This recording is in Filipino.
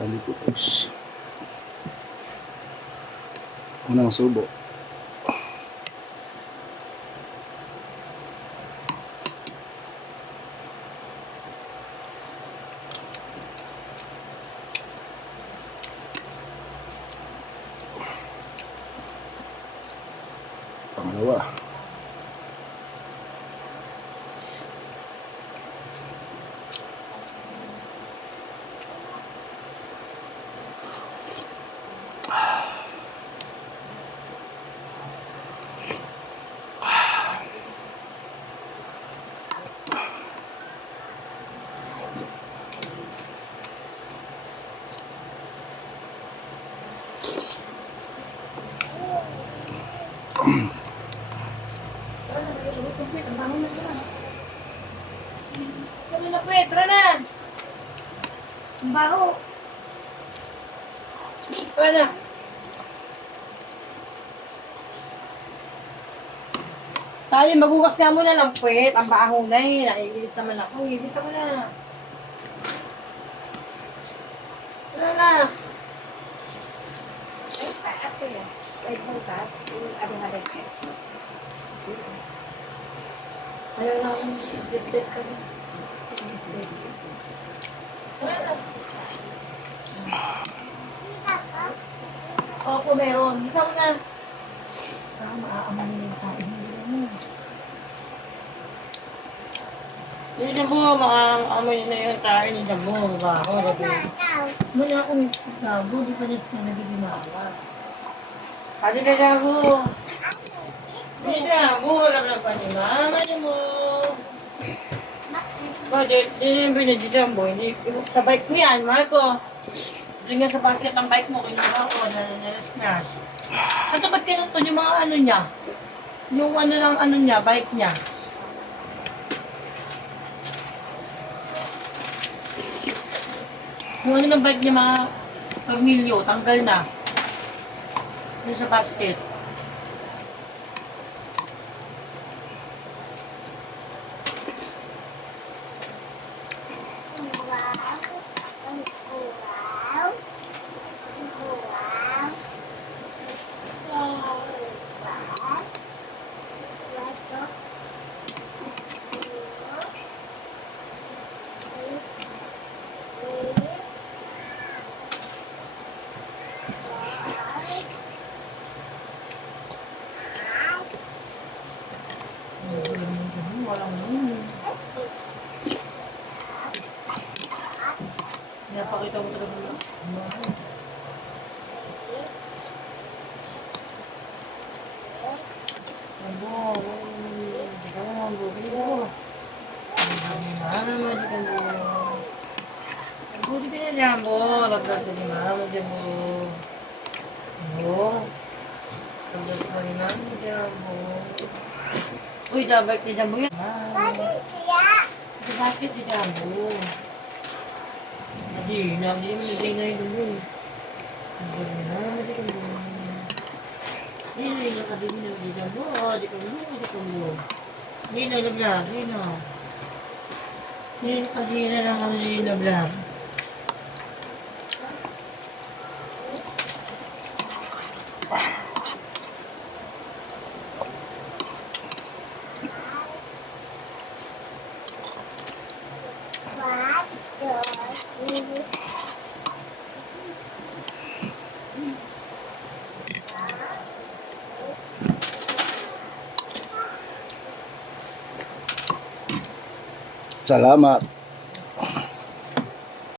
Palikutos. Unang subo. Pangalawa. Sabi na po, tara na. Ang baho. Tara na. Tayo, maghugas nga muna ng puwet. Ang baho na eh. Naiilis naman ako. Ilis mo na. Tara na. Ayaw na akong sit-sit ka na. Opo, meron. Isa mo na. Maaamanin yung kain mo. Yun na po, makaamoy na yung kain ni Dabo. Bako, Dabo. Muna ako may Dabo, di pa niya siya nagiginawa. Pati ka Dabo. Di Dabo, alam lang pa ni mama niyo mo. Bakit? Yun yung binili Dabo. Sa bike mo yan, Marco. Doon nga sa basket ang bike mo, kinuha ko na smash. At ba't kinunton yung mga ano niya? Yung ano lang ano niya, bike niya. Yung ano ng bike niya mga pagmilyo, tanggal na. Yung sa basket. Walang yun. Napakita mo talaga lang. Uy, dabag ni Jambo yan. Ito basket ni Jambo. Hindi mo nilagay na yun doon. Hindi na yung nakabili ng ni Jambo. Di ka mo. Hindi na lablag. Hindi na. Hindi na kasi na lang ako nilablag. Salamat.